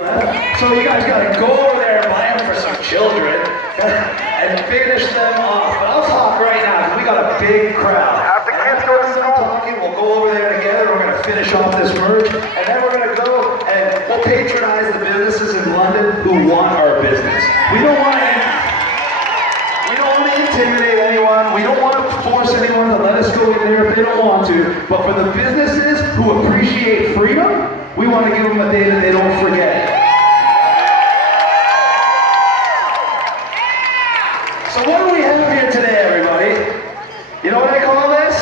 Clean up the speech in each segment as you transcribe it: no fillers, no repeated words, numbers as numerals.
So you guys gotta go over there and buy them for some children and finish them off. But I'll talk right now because we got a big crowd. After kids go to school, talking, we'll go over there together. We're gonna finish off this merge, and then we're gonna go and we'll patronize the businesses in London who want our business. We don't want to intimidate anyone. We don't want to force anyone to let us go in there if they don't want to. But for the businesses who appreciate freedom, we want to give them a day that they don't forget. So what do we have here today, everybody? You know what I call this?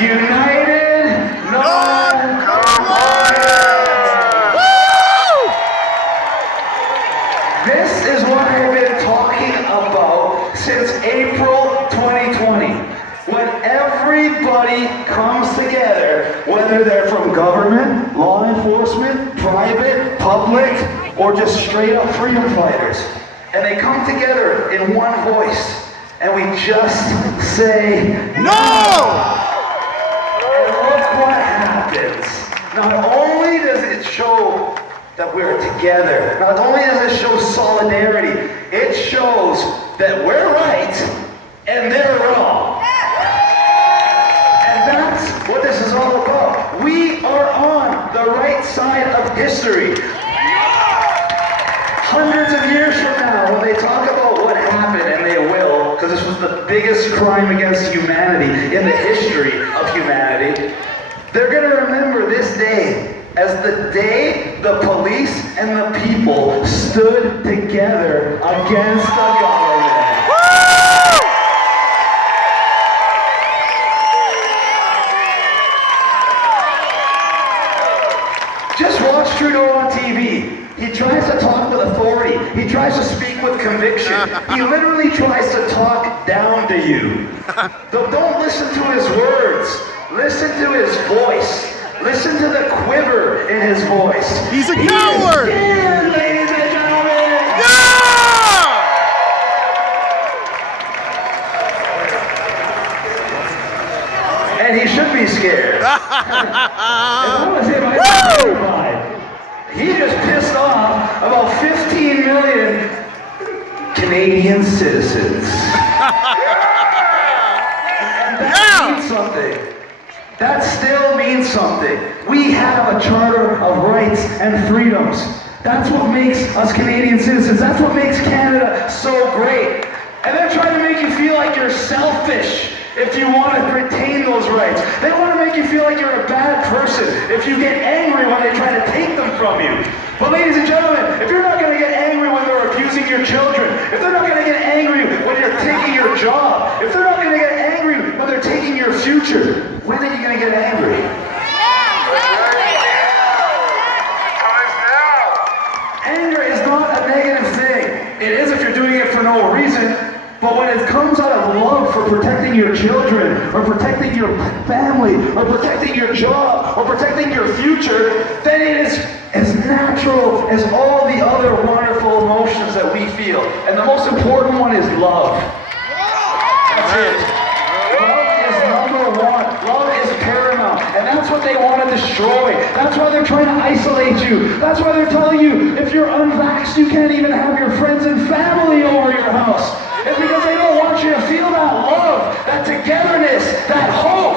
United Non-Compliant. This is what I've been talking about since April 2020. When everybody comes together, whether they're from government, law enforcement, private, public, or just straight up freedom fighters, and they come together in one voice, and we just say, no! And look what happens. Not only does it show that we're together, not only does it show solidarity, it shows that we're right and they're wrong. And that's what this is all about. We are on the right side of history. Hundreds of years from now, when they talk about what happened, and they will, because this was the biggest crime against humanity in the history of humanity, they're going to remember this day as the day the police and the people stood together against the government. Just watch Trudeau on TV. He tries to talk with authority. He tries to speak with conviction. He literally tries to talk down to you. Don't listen to his words. Listen to his voice. Listen to the quiver in his voice. He's a coward! Scared, ladies and gentlemen! Yeah! And he should be scared. If I was him, I'd be terrified. He just pissed off about 15 million Canadian citizens. And that means something. That still means something. We have a charter of rights and freedoms. That's what makes us Canadian citizens. That's what makes Canada so great. And they're trying to make you feel like you're selfish if you want to retain those rights. They want to make you feel like you're a bad person if you get angry when they try to take them from you. But ladies and gentlemen, if you're not going to get angry when they're abusing your children, if they're not going to get angry when you're taking your job, if they're not going to get angry when they're taking your future, when are you going to get angry? Anger is not a negative thing. It is if you're doing it for no reason. But when it comes out of love for protecting your children, or protecting your family, or protecting your job, or protecting your future, then it is as natural as all the other wonderful emotions that we feel. And the most important one is love. That's it. Love is number one. Love is paramount. And that's what they want to destroy. That's why they're trying to isolate you. That's why they're telling you, if you're unvaxxed, you can't even have your friends and family over your house. It's because they don't want you to feel that love, that togetherness, that hope.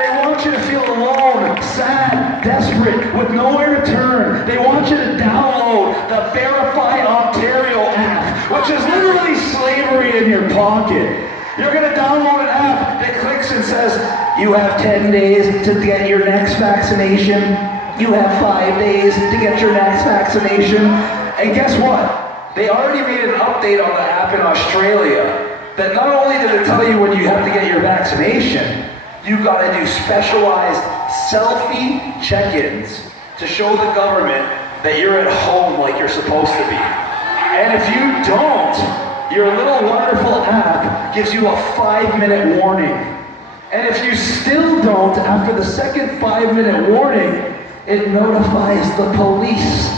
They want you to feel alone, sad, desperate, with nowhere to turn. They want you to download the Verify Ontario app, which is literally slavery in your pocket. You're going to download an app that clicks and says, you have 10 days to get your next vaccination. You have 5 days to get your next vaccination. And guess what? They already made an update on the app in Australia that not only did it tell you when you have to get your vaccination, you got to do specialized selfie check-ins to show the government that you're at home like you're supposed to be. And if you don't, your little wonderful app gives you a 5-minute warning. And if you still don't, after the second 5-minute warning, it notifies the police.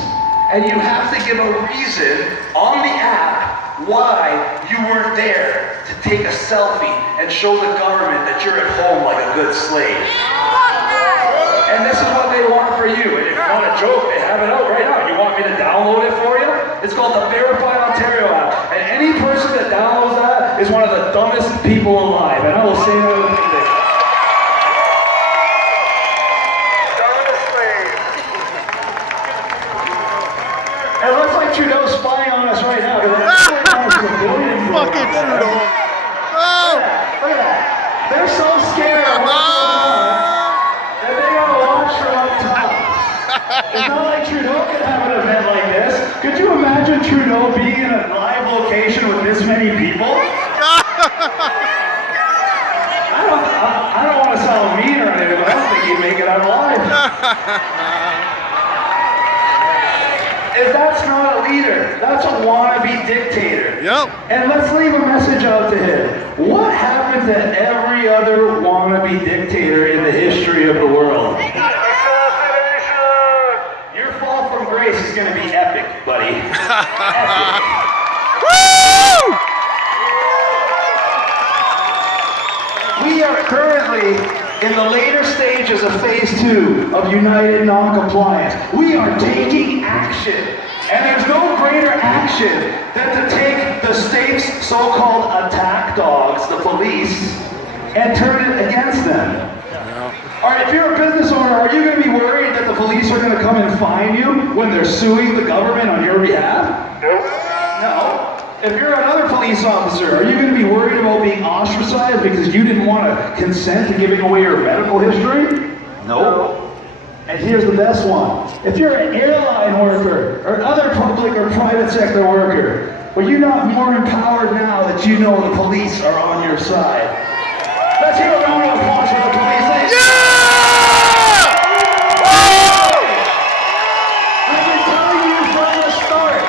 And you have to give a reason on the app why you weren't there to take a selfie and show the government that you're at home like a good slave. And this is what people alive, and I will say that with conviction. It looks like Trudeau's spying on us right now. Fucking Trudeau. Oh. Look at that. They're so scared of what's going on that they gotta watch from up top. It's not like Trudeau could have an event like this. Could you imagine Trudeau being in a live location with this many people? I don't want to sound mean or anything, but I don't think he'd make it out alive. If that's not a leader, that's a wannabe dictator. Yep. And let's leave a message out to him. What happened to every other wannabe dictator in the history of the world? Your fall from grace is going to be epic, buddy. Epic. Woo! We are currently in the later stages of phase 2 of United Non-Compliance. We are taking action. And there's no greater action than to take the state's so-called attack dogs, the police, and turn it against them. All right, if you're a business owner, are you going to be worried that the police are going to come and fine you when they're suing the government on your behalf? No. If you're another police officer, are you going to be worried about being ostracized because you didn't want to consent to giving away your medical history? No. And here's the best one. If you're an airline worker or other public or private sector worker, are you not more empowered now that you know the police are on your side? Let's hear a round of applause for the police. I've been telling you from the start.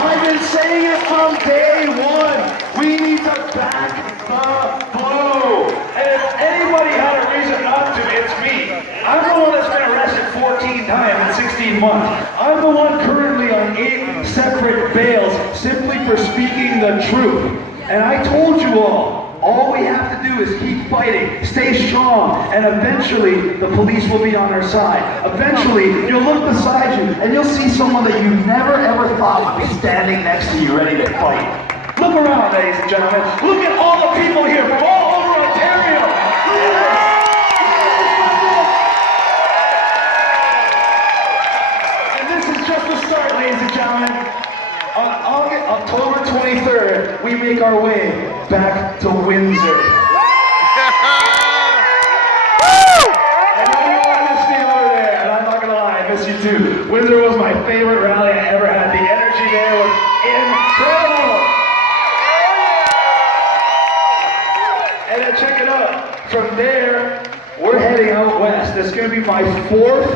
I've been saying it from day one. We need to back the blue. And if anybody had a reason not to, it's me. I'm the one that's been arrested 14 times in 16 months. I'm the one currently on 8 separate bails simply for speaking the truth. And I told you all we have to do is keep fighting, stay strong, and eventually the police will be on our side. Eventually, you'll look beside you and you'll see someone that you never ever thought would be standing next to you ready to fight. Look around, ladies and gentlemen. Look at all the people here from all over Ontario. Look at this. And this is just the start, ladies and gentlemen. On October 23rd, we make our way back to Windsor. And I know I miss you over there, and I'm not gonna lie, I miss you too. Windsor was my favorite rally I ever had. The energy there was incredible. And then check it out. From there, we're heading out west. This is gonna be my 4th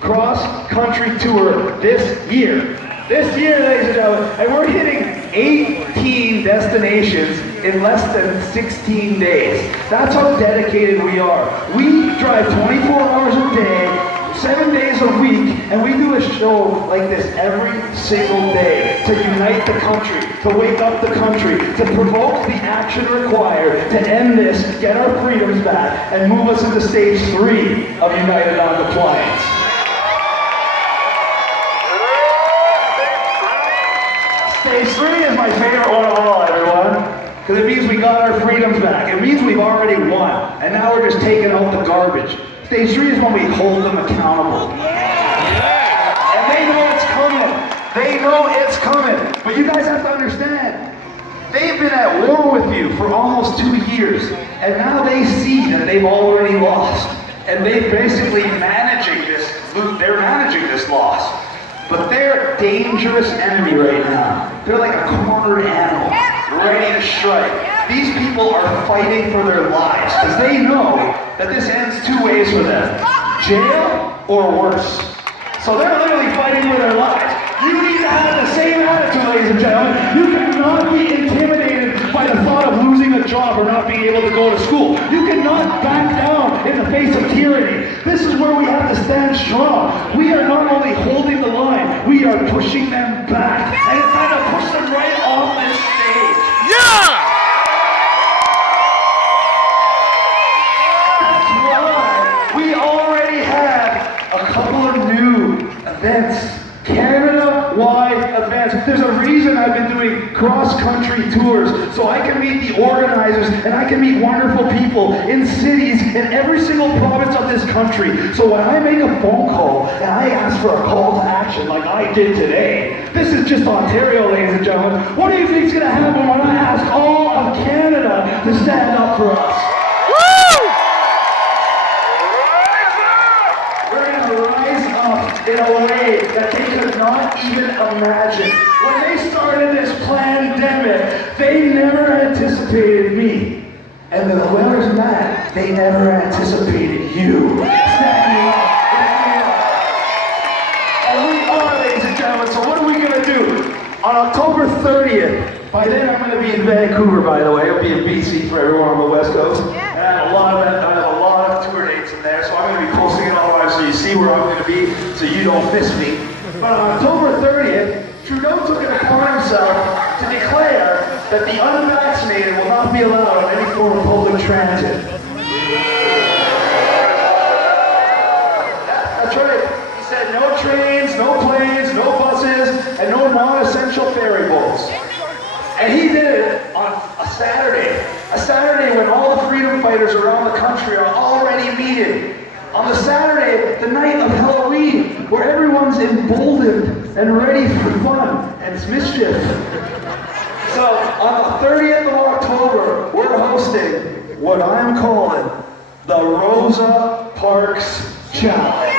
cross-country tour this year. This year, ladies and gentlemen, and we're hitting 18 destinations in less than 16 days. That's how dedicated we are. We drive 24 hours a day, 7 days a week, and we do a show like this every single day to unite the country, to wake up the country, to provoke the action required to end this, get our freedoms back, and move us into stage 3 of United Non-Compliance. Stage 3 is my favorite one of all, everyone, because it means we got our freedoms back. It means we've already won, and now we're just taking out the garbage. Stage 3 is when we hold them accountable. And they know it's coming. They know it's coming. But you guys have to understand, they've been at war with you for almost 2 years, and now they see that they've already lost. And they're basically managing this loss. But they're a dangerous enemy right now. They're like a cornered animal, ready to strike. These people are fighting for their lives because they know that this ends 2 ways for them. Jail or worse. So they're literally fighting for their lives. You need to have the same attitude, ladies and gentlemen. You cannot be intimidated by the thought of losing a job or not being able to go to school. You cannot back down in the face of tyranny. This is where we have to stand strong. We are not only holding the line, we are pushing them back. And it's time to push them right off this stage. Yeah! That's why we already have a couple of new events. Canada-wide events. There's a reason I've been doing cross-country tours, so I can meet the organizers and I can meet wonderful people in cities in every single province of this country. So when I make a phone call and I ask for a call to action like I did today, this is just Ontario, ladies and gentlemen. What do you think is going to happen when I ask all of Canada to stand up for us? In a way that they could not even imagine. When they started this pandemic, they never anticipated me. And whoever's mad, they never anticipated you. And we are, ladies and gentlemen, so what are we going to do? On October 30th, by then I'm going to be in Vancouver, by the way. I'll be in BC for everyone on the West Coast. And I have a lot of tour dates in there, so I'm going to be posting it all live so you see where I'm going to be, so you don't miss me. But on October 30th, Trudeau took it upon himself to declare that the unvaccinated will not be allowed on any form of public transit. That's right. He said no trains, no planes, no buses, and no non-essential ferry boats. And he did it on a Saturday when all the freedom fighters around the country are already meeting. On the Saturday, the night of Halloween, where everyone's emboldened and ready for fun and mischief. So on the 30th of October, we're hosting what I'm calling the Rosa Parks Challenge.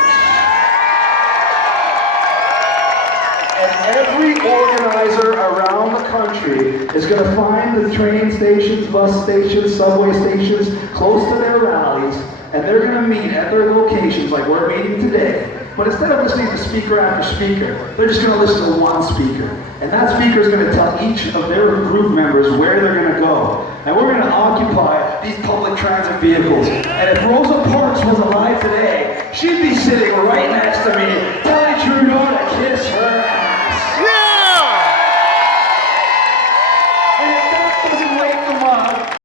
And every organizer around the country is going to find the train stations, bus stations, subway stations close to their rallies, and they're going to meet at their locations like we're meeting today. But instead of listening to speaker after speaker, they're just going to listen to one speaker. And that speaker is going to tell each of their group members where they're going to go. And we're going to occupy these public transit vehicles. And if Rosa Parks was alive today, she'd be sitting right next to me, telling Trudeau to kiss her